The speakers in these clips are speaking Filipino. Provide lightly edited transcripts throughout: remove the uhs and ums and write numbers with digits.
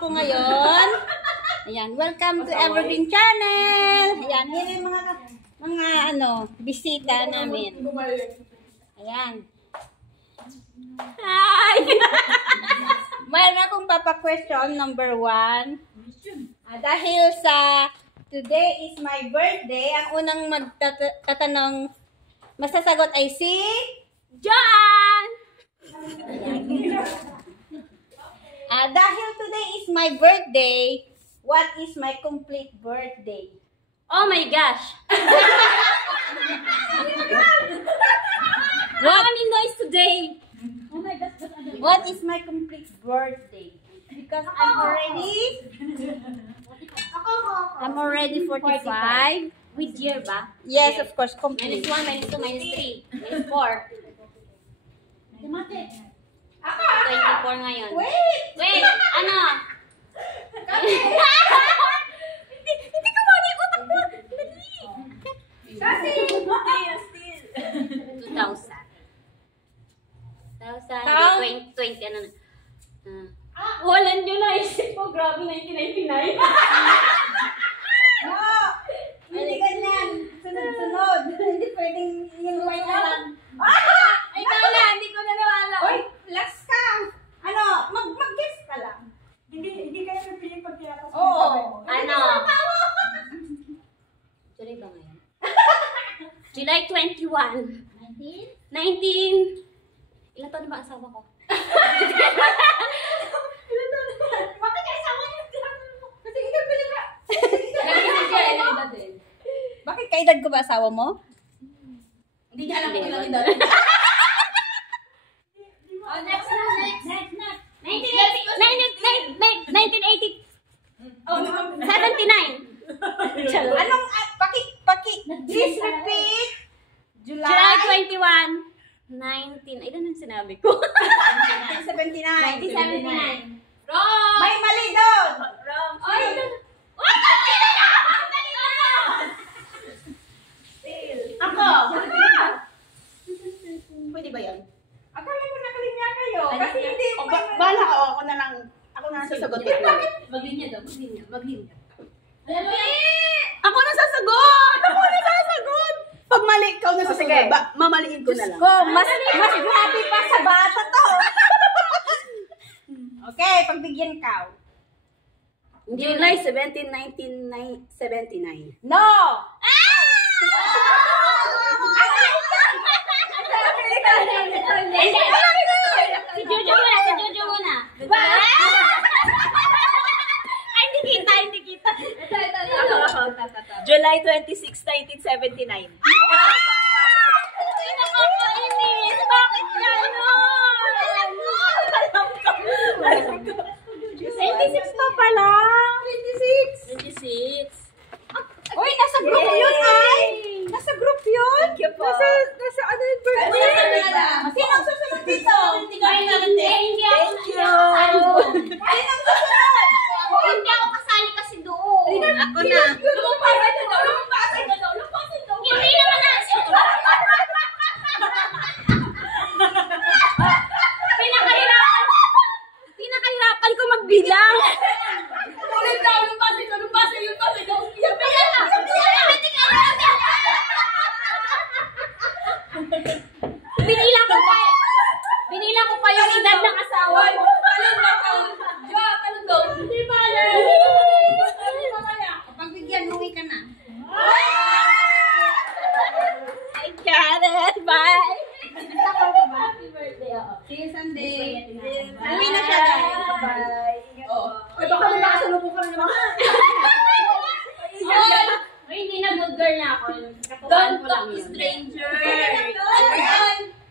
ko ngayon. Ayan, welcome to Evergreen Channel. Ayan, yun yung mga bisita namin. Ayan. Hi! Mayroon akong papa-question, number 1. Dahil sa today is my birthday, ang unang magtatanong, masasagot ay si John! Dahil today is my birthday, what is my complete birthday? Oh my gosh! How many noise today? Oh my gosh, what is my complete birthday? Because I'm already 45. With year ba? Yes, of course, complete. -1, -2, -3, -4. 24 ngayon. Wait! Ano? Hindi ko mautak mo. Dali. 2000. 20, ano na. Wala nyo naisip ko. Grabe, 1999. No! Hindi ganyan. Sunod-sunod. Hindi pwedeng yung white na lang. Ay, kala, hindi ko nanawala. Oy, last ka. Mag-guess ka lang. Hindi kayo napiling pag tinatas. Oo. Ano? July ba ngayon? July 21. 19. Ilan taon na ba asawa ko? Bakit ka asawa niyo? Kasi ikaw pili ka. Bakit kaedad ko ba asawa mo? Hindi niya alam kung ilang edad. Oh, next. 1980. Oh, 79. Anong, please repeat. July 21. 19. Ilan ang sinabi ko? 1979. 1979. Wrong! May mali doon. Wrong. Ay, Ako! Pwede ba yan? Akala ko nakalinya kayo. Kasi hindi O, bahala ka. Ako na lang sasagutin. Maglinya daw. Maglinya. Ako na sasagot! Pag mali, ikaw na sasagot. Mamaliin ko na lang. mas happy pa sa bata to. Okay, pagbigyan ka. July 17, 1979. No! Si Jojo muna. Ay, hindi kita. July 26, 1979. Ay, nakakainis. Bakit gano'n? 26 pa pala. 26. 26. Uy, nasa group yun ay. Nasa group yun. Thank you po. Nasa ano yung birthday? Sino ang susunod dito? Hindi ako kasali. Hindi ako kasali kasi doon. Ako na. Hindi naman na. Pinakahirapan ko magbilang. Binilang ko pa yung edad ng asawa ko. Hindi ba alam? Pagbigyan, huwi ka na. I got it. Bye. Happy birthday. See you Sunday. Uwi na siya guys. Bye. Ay, baka nakasalubong ka na naman. Ay, hindi na good girl na ako. Don't talk to stranger.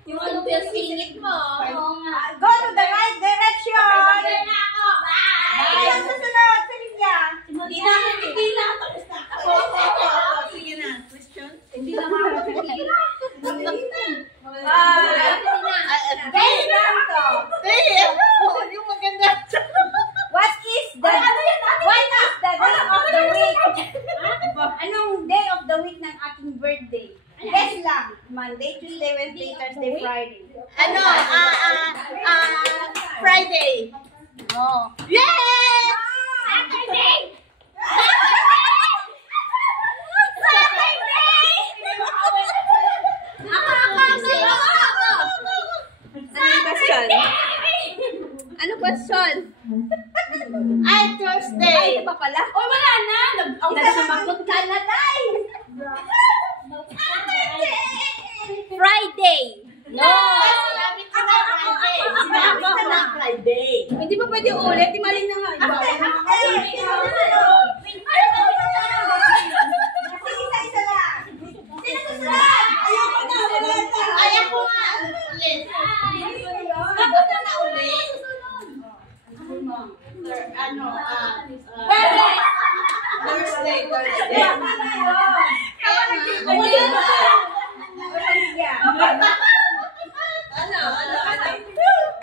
Yung ano yung singit mo. Oo nga. Go to the right direction. Good girl na ako. Bye. Ay, ang susunod. Silvia. Hindi na ako pipila. Ako. Sige na. Question? Hindi na makakapigil. Guys, yung maganda. What is the day of the week? Anong day of the week ng aking birthday? Guess lang. Monday, Tuesday, Wednesday, Thursday, Friday. Friday. Oh. Yes! question? Ano question? Ay, Thursday. Ay, ito pa pala? Oh, wala na. Nagsumagot ka na, Day! Friday. No. Sinabi ko na Friday. Sinabi ko na Friday. Hindi pa pwede ulit. Imaling na nga. Iba. Isa-isa lang. Sino susunod? Ayoko na. Ayoko nga. Ulit. Sagot na na ulit. Thursday.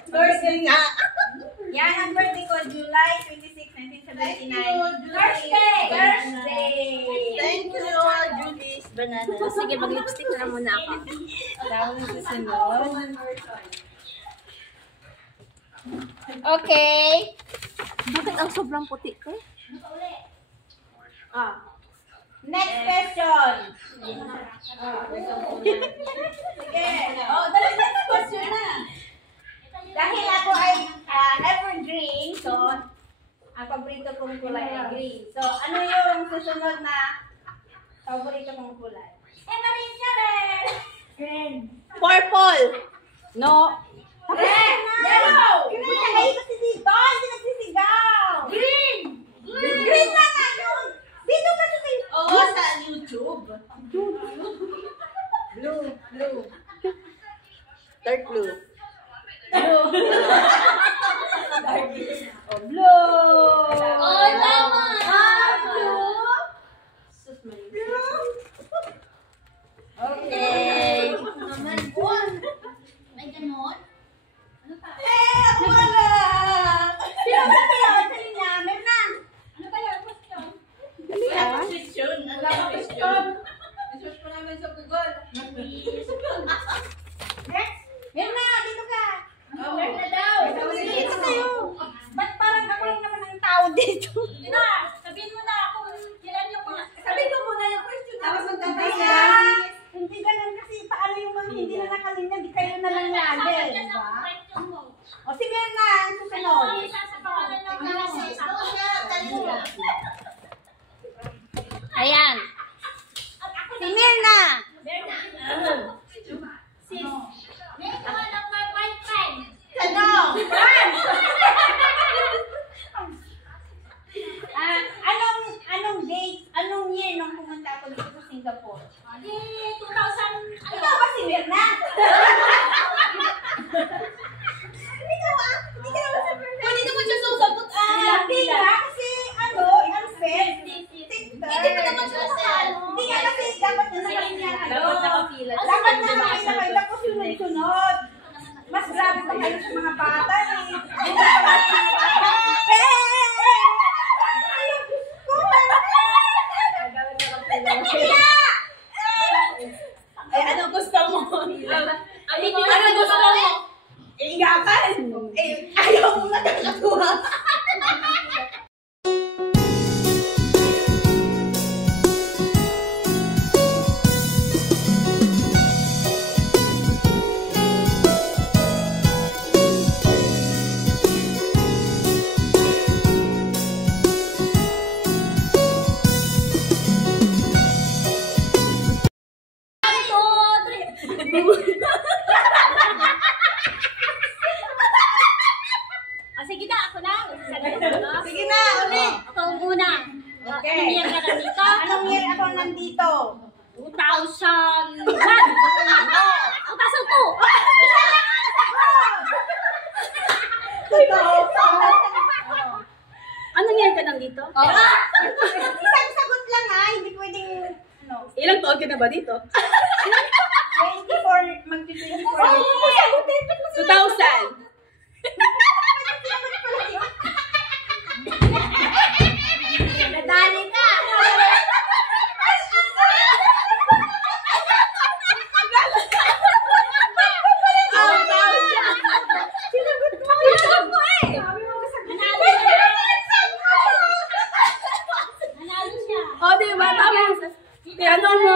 Thursday nga. Yan ang birthday ko, July 26, 1979. Thursday! Thank you, Julie's Banana. Sige, mag-lipstick na muna ako. Dahil susunod. Okay. Bakit ang sobrang puti ko? Next question. Sige. Dali next question na. Dahil ako ay evergreen, so ang paborito kong kulay ay green. So, ano yung susunod na paborito kong kulay? Green. Purple. No. Red! Yellow! Green! Ay, kasi dito! Hindi nagsisigaw! Green! Green na nga yun! Dito kasi kayo! Oo, sa YouTube. Blue. Dark blue. Blue! Oh, tama! Blue! Okay. May ganon? Ako wala! Sino ba sila? Sali na. Meron na. Ano kaya ang question? Question. Wala ka question. I-search ko namin sa Google. Next. Meron na. Dito ka. Meron na daw. Dito kayo. Ba't parang ako lang naman ang tao dito? Sabihin mo na kung kailan yung mga... Sabihin ko muna yung question. Tapos magtatay hindi ganun kasi paano yung mga hindi na nakalinya, di kayo na lang lagi. Diba? O si Mirna, ang susunod. Ayan. Si Mirna. Tanong. Anong date, anong year nung pumunta ako dito sa Singapore? Ikaw ba si Mirna? Ikaw ah? Hindi ka naman si Mirna. Pwede naman siya susagot Hindi nga kasi unfair. Hindi pa naman siya nakakalo. Hindi nga kasi dapat na nakalinya kayo. nakapila. Dapat na nakalinya kayo. Tapos sunod-sunod. Mas grabe pa kayo sa mga bata eh. Eh, ano gusto mo? Ano gusto mo? Iiyakan. Eh, ayaw mo na nakakakuha. Sige na, ako na. Sige na, ulit. Ako ang una. Okay. Ano year ka nandito? Anong year ako nandito? 2001. 2002. Anong year ka nandito? Isang sagot lang ha, hindi pwedeng, Ilang taon ka na ba dito? 24, mag-24 years. 2000. Nadali ka! Nanalo siya. O, diba? Tama yung tinanong mo.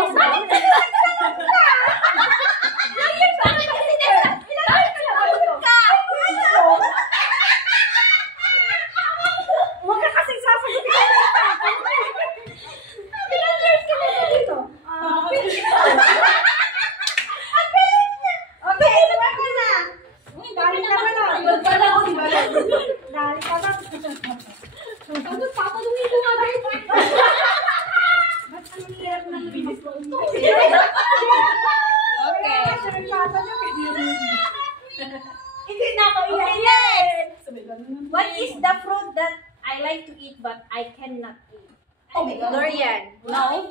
Hindi na ako yes. What is the fruit that I like to eat but I cannot eat? Durian. No.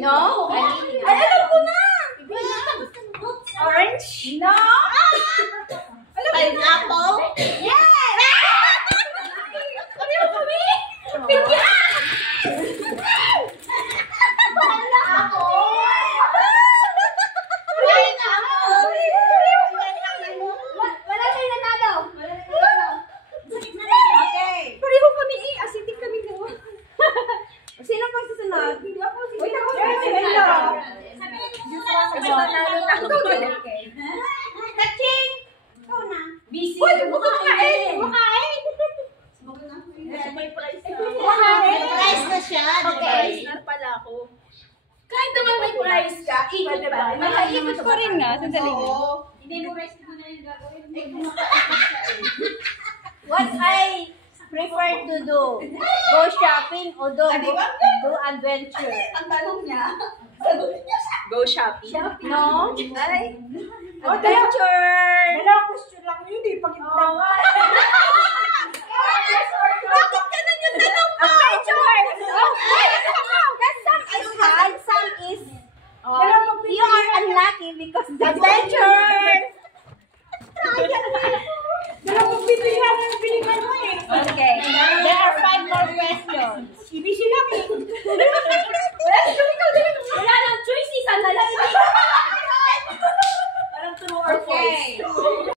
No. Ay, alam ko na! Orange? No. Pineapple? Yes. Wala na yung nanalo. Okay. Pareho kami eh. Acidic kami nawa. Sino pang susunod? Wait ako. Okay. Kaching! Ikaw na. Busy. Uy, kumakain! Kumakain! May price na. Price na siya. Okay. Na pala ako. Kahit naman may price ka, ikot ba? Makaikot ko rin nga. Sandali. Hindi mo rice mo na yung gagawin. What I prefer to do? Go shopping o do adventure? Ang tanong niya, sagutin niya siya. Go shopping. No? Ay. Adventure! Dalawang question lang yun, di pag Bakit ganun yung tanong mo? Adventure! Because some is hard, some is you are unlucky because Adventure! Dalawang pilihan ang pilihan mo eh. Okay. There are 5 more questions. Ibisi lang eh. Wala nang choice. Isa na lang. Parang true or false. Okay.